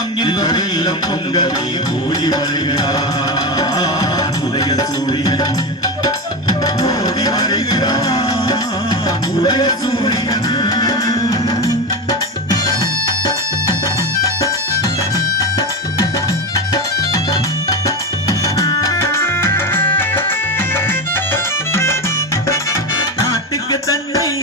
இவரெல்லாம் பொங்கவே ஓடி வருகிறார். உதய சூரியன் ஓடி வருகிறார். உதய சூரியன். நாட்டுக்கு தன்னை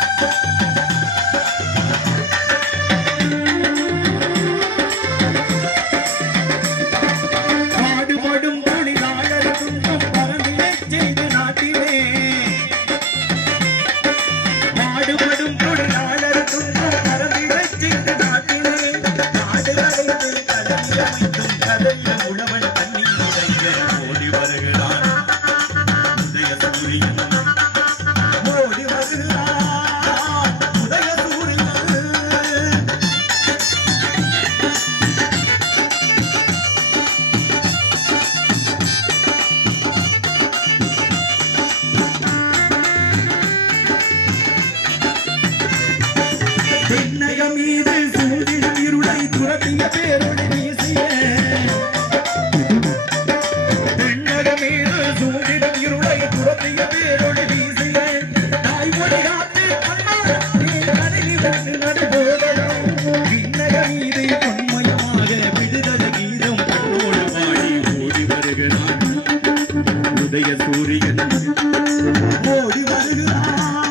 தென்னகம் மீது சூழ்ந்திடும் இருளை துரத்திய பேரொளி வீசிய. தென்னகம் மீது இருளை துரத்திய வீசிய. தாய் மொழி காத்து வந்து நடுபோதலும் விண்ணகம் மீது பொன்மயமாக கீதம் கண்ணோடு பாடி ஓடி வருகிறான். உதய சூரியன். ஓடி வருகிறான்.